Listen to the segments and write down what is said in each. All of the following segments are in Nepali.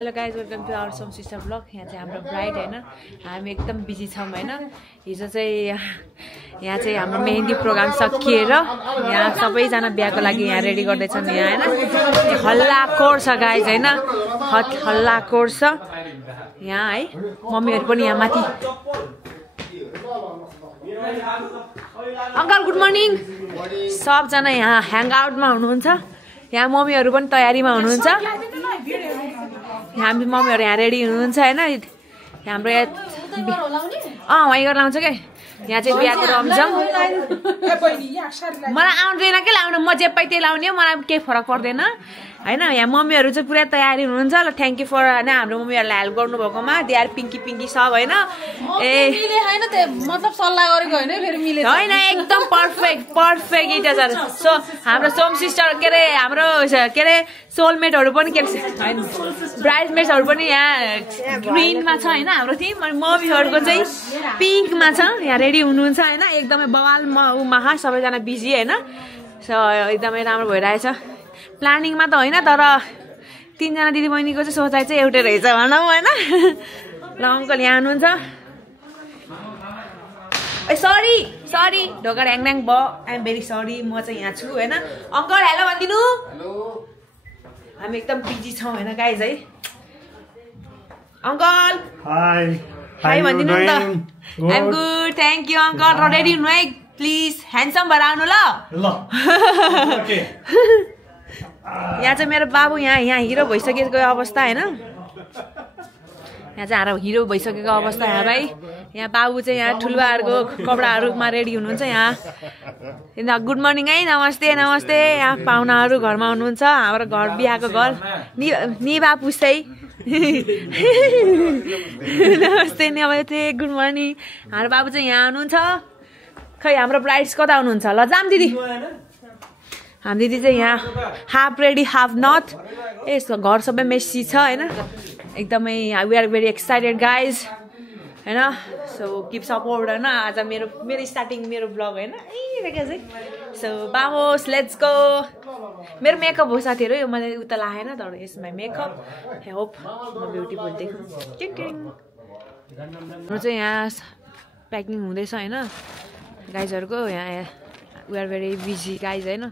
Hello guys welcome to our some sister blog. यहाँ चाहिँ हाम्रो ब्राइड हैन, हामी एकदम बिजी छौँ हैन। हिजो चाहिँ यहाँ चाहिँ हाम्रो मेहन्दी प्रोग्राम सकिएर यहाँ सबैजना बिहाको लागि यहाँ रेडी गर्दैछन् यहाँ हैन। हल्ला कोर छ गाइज हैन, हल्ला कोर छ यहाँ है। मम्मीहरू पनि यहाँ माथि। Uncle good morning. सबजना यहाँ ह्याङ आउटमा हुनुहुन्छ। यहाँ मम्मीहरू पनि तयारीमा हुनुहुन्छ। हामी मम्मीहरू यहाँ रेडी हुनुहुन्छ हैन। हाम्रो यहाँ वहीँ गरेर लाउँछ क्या। यहाँ चाहिँ बिहाको रमझम। मलाई आउँदैन के लाउन, म जे पाइ त्यही लाउने हो, मलाई केही फरक पर्दैन हैन। यहाँ मम्मीहरू चाहिँ पुरा तयारी हुनुहुन्छ। ल थ्याङ्क यू फर हैन हाम्रो मम्मीहरूलाई हेल्प गर्नुभएकोमा। दे आर पिङ्की पिङ्की सब हैन। ए मतलब सल्लाह गरेको होइन फेरि मिले होइन, एकदम पर्फेक्ट इट इज। सो हाम्रो सोम सिस्टर के अरे हाम्रो के अरे सोलमेटहरू पनि के अरे ब्राइडमेट्सहरू पनि यहाँ ग्रिनमा छ हैन। हाम्रो थिम मम्मीहरूको चाहिँ पिङ्कमा छ। यहाँ रेडी हुनुहुन्छ हैन। एकदमै बवाल उमा सबैजना बिजी हैन। सो एकदमै राम्रो भइरहेछ। प्लानिङमा त होइन, तर तीनजना दिदीबहिनीको चाहिँ सोचाइ चाहिँ एउटै रहेछ भनौँ होइन। ल अङ्कल यहाँ हुनुहुन्छ। ए सरी ढोका ड्याङ भयो। आइएम भेरी सरी, म चाहिँ यहाँ छु होइन। अङ्कल हेलो भनिदिनु। हामी एकदम बिजी छौँ होइन गाइज है। अङ्कल हाई भनिदिनु नि त। I'm good thank you uncle. Ready हुनु है प्लिज, ह्यान्डसम भएर आउनु ल। यहाँ चाहिँ मेरो बाबु यहाँ हिरो भइसकेको अवस्था होइन। यहाँ चाहिँ हाम्रो हिरो भइसकेको अवस्था यहाँ भाइ। यहाँ बाबु चाहिँ यहाँ ठुलबाहरूको कपडाहरूमा रेडी हुनुहुन्छ यहाँ। गुड मर्निङ है, नमस्ते नमस्ते। यहाँ पाहुनाहरू घरमा हुनुहुन्छ। हाम्रो घर बिहाको घर निभा पुस्दै नमस्ते नमस्ते गुड मर्निङ। हाम्रो बाबु चाहिँ यहाँ हुनुहुन्छ। खै हाम्रो ब्राइड्स कता हुनुहुन्छ? ल जाम दिदी। हामी दिदी चाहिँ यहाँ हाफ रेडी हाफ नट। यसको घर सबै मेसी छ होइन। एकदमै we are very excited guys होइन। सो किप सपोर्ट होइन। आज मेरो स्टार्टिङ मेरो ब्लग होइन। सो बाबोस लेट्स गो। मेरो मेकअप हो साथीहरू, यो मैले उता लागेन तर यसमा मेकअप। आई होप म ब्युटिफुल देखौँ। हाम्रो चाहिँ यहाँ प्याकिङ हुँदैछ होइन गाइजहरूको। यहाँ we are very busy guys होइन।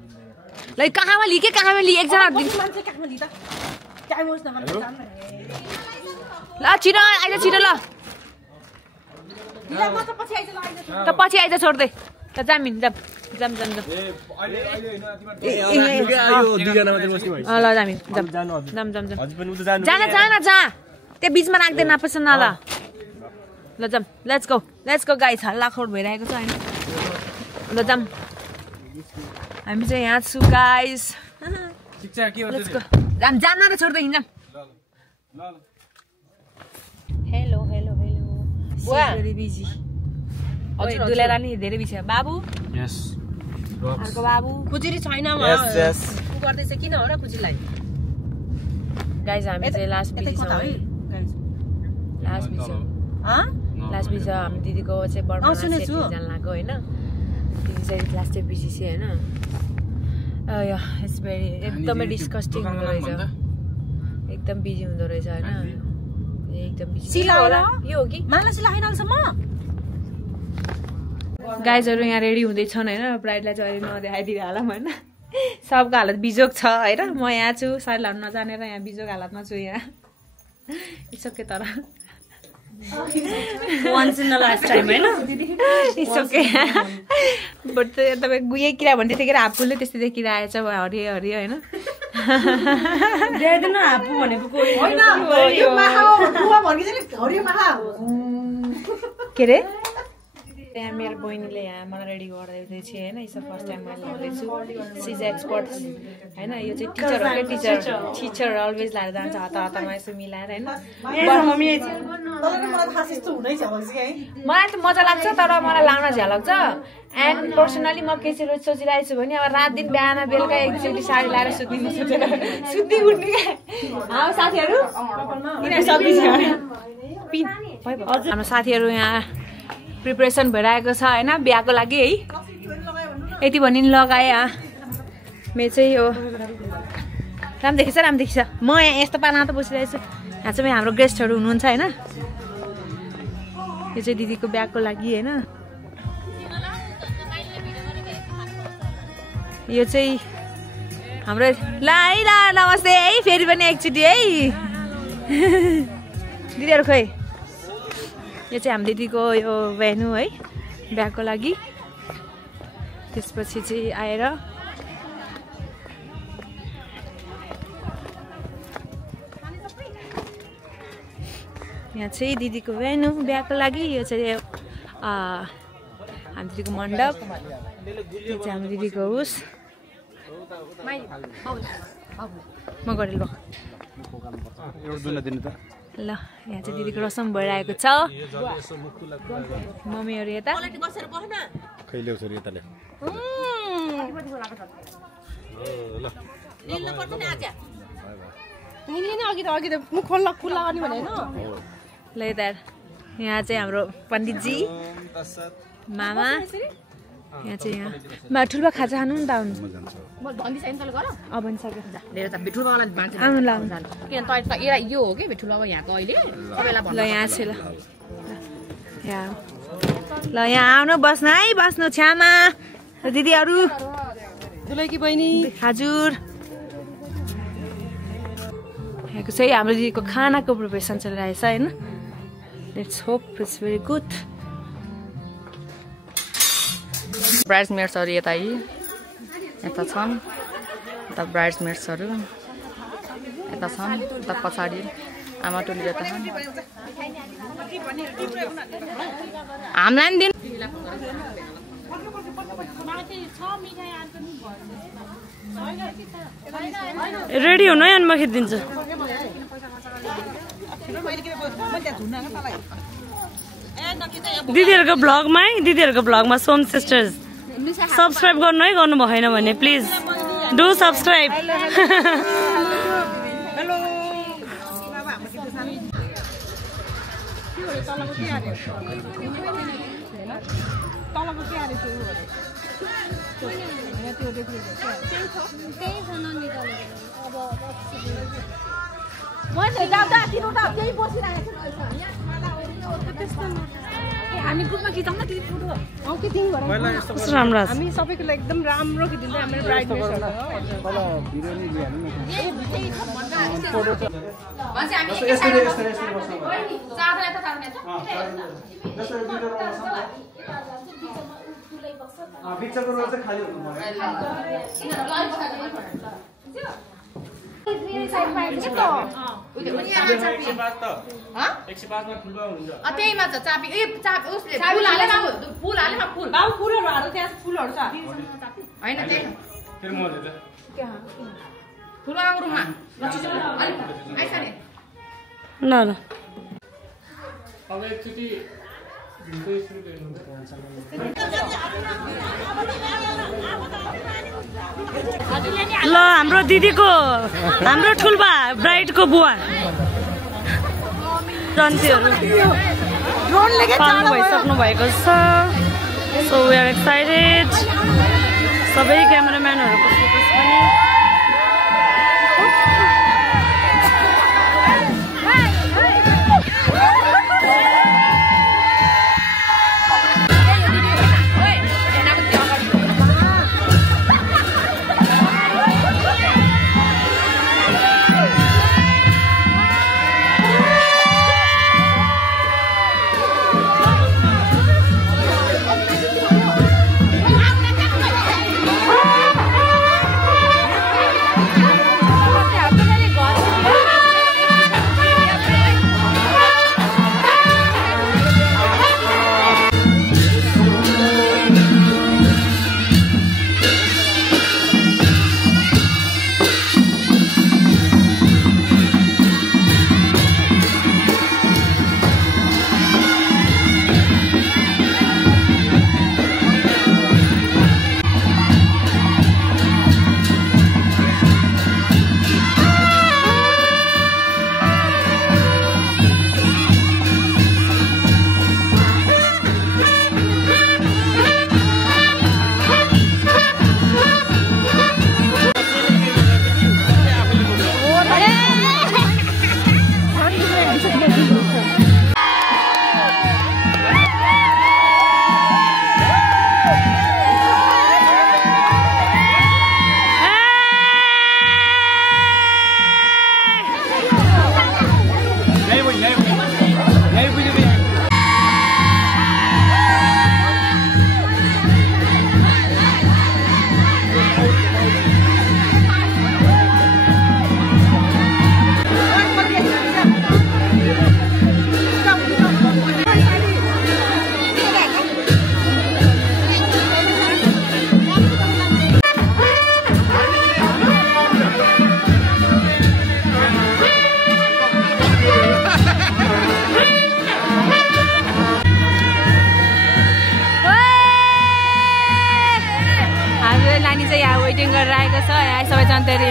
ल कहाँमा लिएँ एकजना ल छिटो आइज छिटो ल। त पछि आइज छोड्दै त जामिन जाम ल जामिन जान जा त्यो बिचमा राख्दैन नपसन्द ल। ल जाम लेट्स गो गाइस। हल्ला खोड भइरहेको छ होइन। ल जाम हामी चाहिँ यहाँ छु गाइस। जाम न छोड्दै हिँड्छौँ। Hello hello hello very busy. हजुर दुलेर नि धेरै बिजी। बाबु अर्को बाबु खुजुरी छैन गर्दैछ किन हो र खुजुरीलाई गाइस। हामी चाहिँ लास्ट बिजी छौँ है। लास्ट बिजी छ हामी दिदीको चाहिँ बर्मा जान लाग्यो होइन। दिदी चाहिँ लास्ट चाहिँ बिजी छ होइन। इट्स भेरी एकदमै डिस्कस्टिङ हुँदो रहेछ। एकदम बिजी हुँदो रहेछ होइन। एकदम बिजी यो हो कि गाइजहरू यहाँ रेडी हुँदैछन् होइन। ब्राइडलाई चाहिँ अहिले नदेखाइदिनु हालौँ होइन। सबको हालत बिजोग छ होइन। म यहाँ छु साडी लाउनु नजानेर यहाँ बिजोग हालतमा छु यहाँ। इट्स ओके तर once in a life time होइन। इट्स ओके बट तपाईँ यही किरा भन्दै थियो कि हापुले त्यस्तै देखिरहेछ हरियो हरियो होइन। के अरे यहाँ मेरो बहिनीले यहाँ मलाई रेडी गर्दै थियो होइन। यो फर्स्ट टाइम मैले लाउँदैछु। सिज एक्सपर्ट होइन। यो चाहिँ टिचर हो क्या। टिचर अलवेज लाएर जान्छ हतारमा यसो मिलाएर होइन। मलाई त मजा लाग्छ तर मलाई लाउन झ्याल लाग्छ। एन्ड पर्सनली म के चाहिँ सोचिरहेको छु भने अब रात दिन बिहान बेलुका एकचोटि साडी लाएर सुत्दिनु सोचेर सुत्दै उठ्ने क्या हाम्रो साथीहरू। हाम्रो साथीहरू यहाँ प्रिपरेसन भइरहेको छ होइन बिहाको लागि है। यति भनि लगाएँ मेरो चाहिँ यो राम्रो देखिन्छ म यहाँ यस्तो पाना त बसिरहेको छु। यहाँ चाहिँ हाम्रो गेस्टहरू हुनुहुन्छ होइन यो चाहिँ दिदीको बिहाको लागि होइन यो चाहिँ हाम्रो ल है ल नमस्ते है फेरि पनि एकचोटि है दिदीहरू खोइ यो चाहिँ हाम्रो दिदीको यो भेन्यू है बिहाको लागि त्यसपछि चाहिँ आएर यहाँ चाहिँ दिदीको भेन्यू बिहाको लागि यो चाहिँ हाम्रो दिदीको मण्डप यो चाहिँ हाम्रो दिदीको उस म गरेर ल यहाँ चाहिँ दिदीको रसम भइरहेको छ मम्मीहरू यता ल यता यहाँ चाहिँ हाम्रो पण्डितजी मामा यहाँ चाहिँ यहाँ ठुल्बा खाजा खानु नि त आउनु ल यहाँ चाहिँ ल यहाँ आउनु बस्नु है बस्नु छ्यामा दिदीहरू हजुर यहाँको चाहिँ हाम्रो दिदीको खानाको प्रिपरेसन चलिरहेछ होइन let's hope it's very good ब्राइड्समेड्सहरू यता छन् यता ब्राइड्समेड्सहरू यता छन् यता पछाडि आमा टोली यता छन् हामीलाई नि रेडी हुनु है अनि म खिचिदिन्छु दिदीहरूको भ्लगमा सोम सिस्टर्स सब्सक्राइब गर्नु है गर्नु भएन भने प्लिज डु सब्सक्राइब हामी ग्रुपमा खिचौँ न त्यो फोटो हामी सबैको लागि एकदम राम्रो खिचिन्छ हाम्रो ल हाम्रो दिदीको हाम्रो ठुल्बा ब्राइडको बुवा जन्तीहरू पाल्नु भइसक्नु भएको छ सो वी आर एक्साइटेड सबै क्यामेराम्यानहरूको फोकस पनि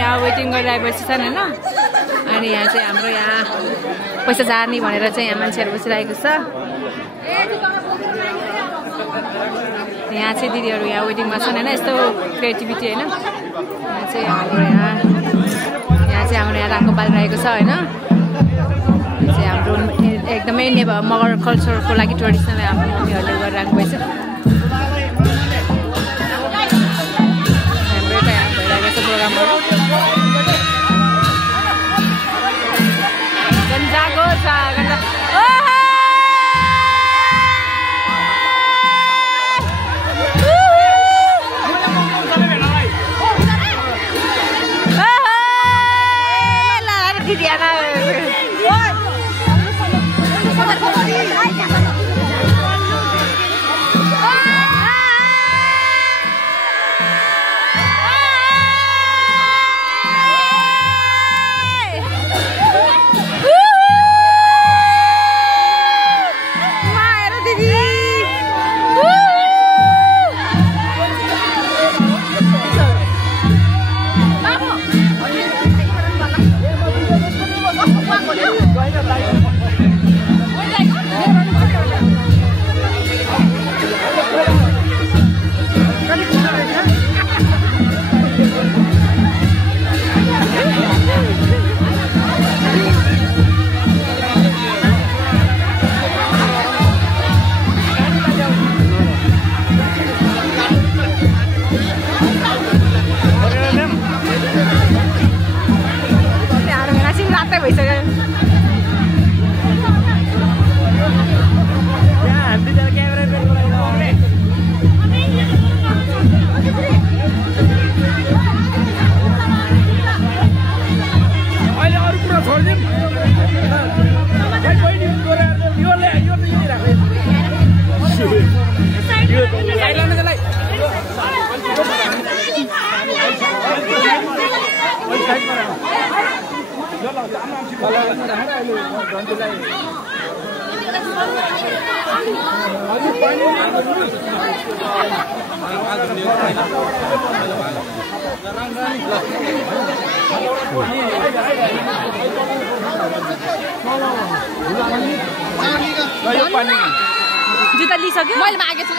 यहाँ वेटिङ गरिरहेको छन् हैन अनि यहाँ चाहिँ हाम्रो यहाँ पैसा जार्ने भनेर चाहिँ यहाँ मान्छेहरु बसिरहेको छ यहाँ चाहिँ दिदीहरु यहाँ वेटिङमा छन् हैन यस्तो क्रिएटिभिटी हैन यहाँ चाहिँ हाम्रो यहाँ राको पालिरहेको छ हैन चाहिँ हाम्रो एकदमै मगर कल्चरको लागि ट्रेडिसनल हाम्रो मम्मीहरुले गरिराख्नु भएछ हाम्रो त यहाँ भइरहेको छ प्रोग्रामहरु गन्जाको छ गन्जा जुत्ता लिइसक्यो मैले मागेछु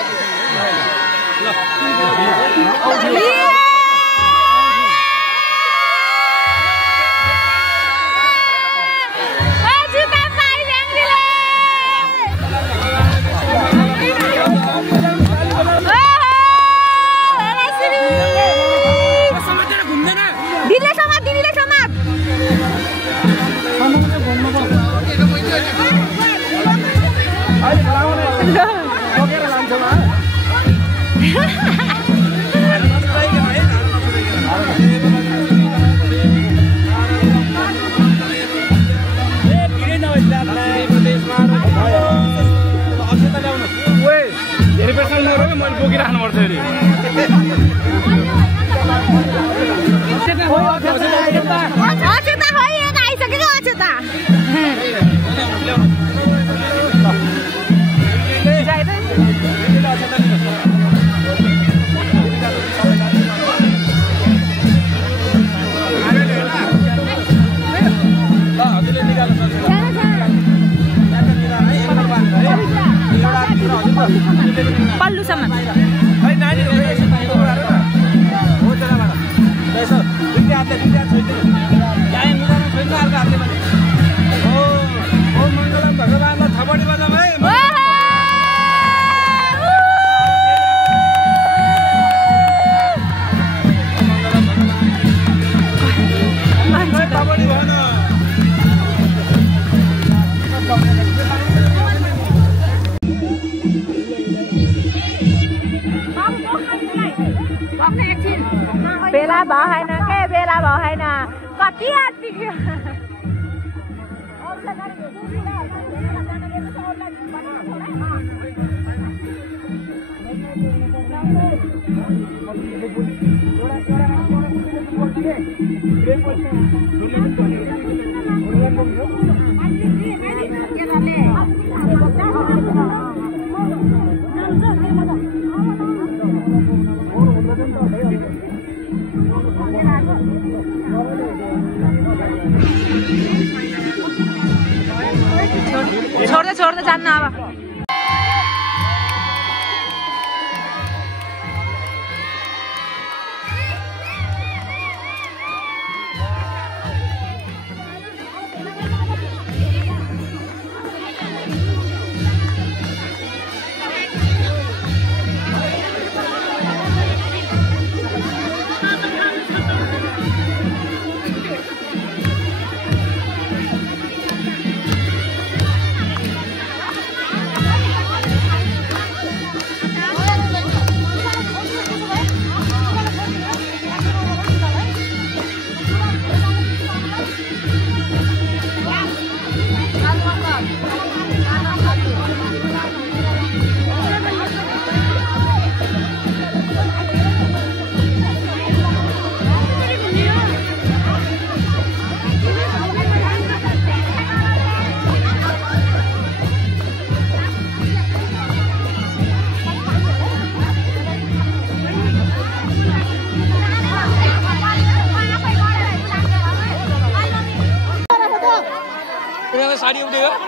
पल्लुसम्म बेला भएन के बेला भएन कति आत्तिक्यो छोड्दै जान्न अब साडी उडेको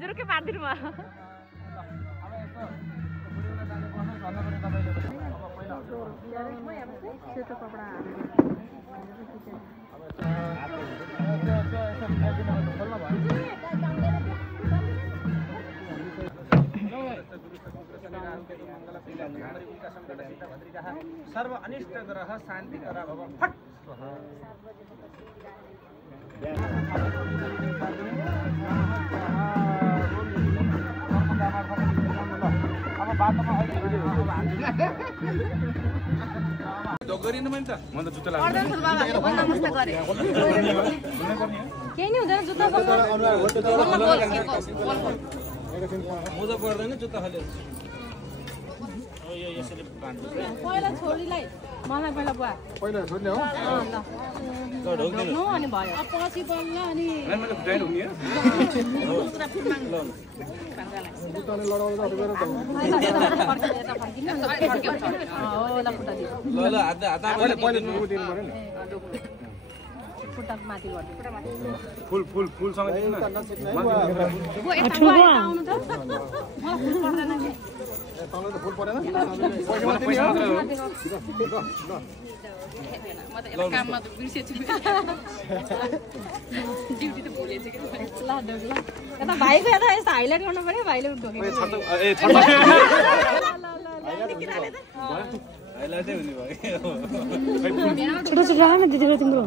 जुरुकै पार्दिनु भयो सेतो कपडा सर्व अनिष्ट ग्रह शान्ति करा भव फट केही नि हुँदैन जुत्ता मोजा पर्दैन जुत्ता खाली पहिला छोरीलाई मलाई पहिला बुवा पहिला छोड्ने हो ढोक्नु अनि भयो पछि बल्ल अनि जुत्ताले लडाउँदा माथि फुल फुल फुल सँग फुल परेन काममा त बिर्सेछु ड्युटी त भुलेछु कि यता भाइको यता यस्तो हाइलाइट गर्नु पर्यो भाइले ढोकेको छोटो छोटो आएन दिदीको तिम्रो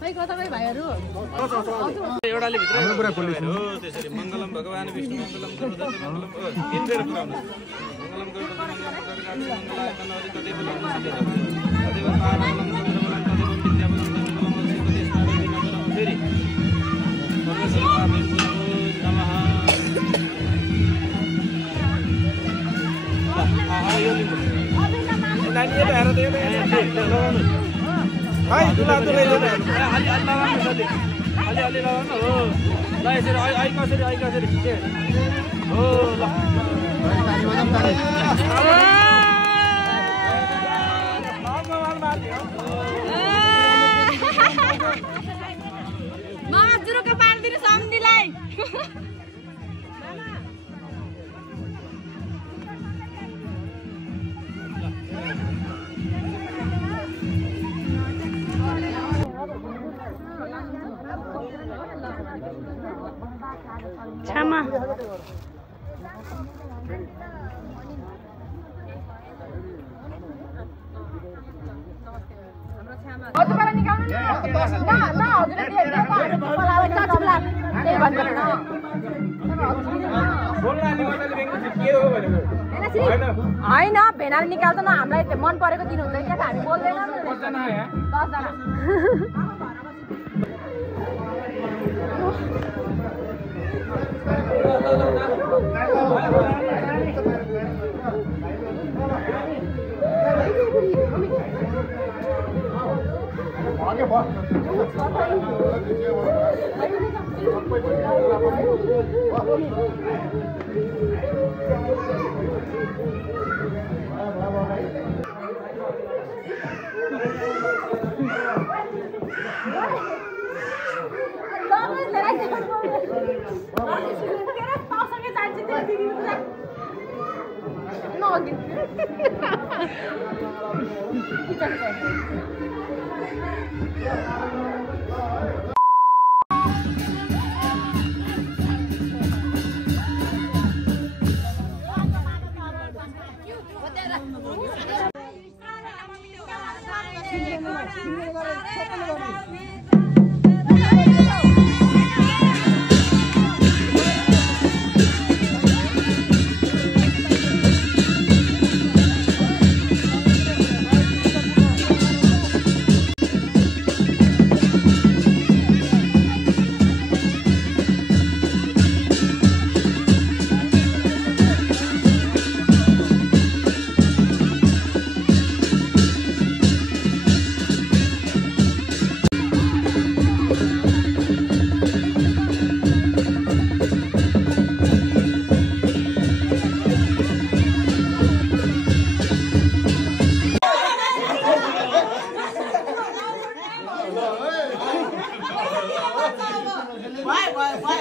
खै कता खै भाइहरू एउटाले भित्र कुरा खोल्नु हो त्यसरी मंगलम भगवान विष्णु मंगलम करुदते मंगलम तीन फेर पुराउनु मंगलम करुदते मंगलम करुदते कतै बोलाउनु कतै पारमलम मंगलम कतै विद्याबलम मंगलम श्रीपति स्नारति मंगलम फेरि सर्वश्रीपामे नमः आयो लिंग नानी त हेर त लगाउनु हाय दुला दुलै अलि लगाउनु अलि लगाउनु हो ल यसरी आई कसरी खिचे हो ल म जुरुको पार्दिनु सम्धिलाई क्षमा होइन भेनाले निकाल्छ न हामीलाई मन परेको दिनु हुँदैन क्या हामी बोल्दैनौँ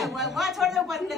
छोड्देऊ पर्ने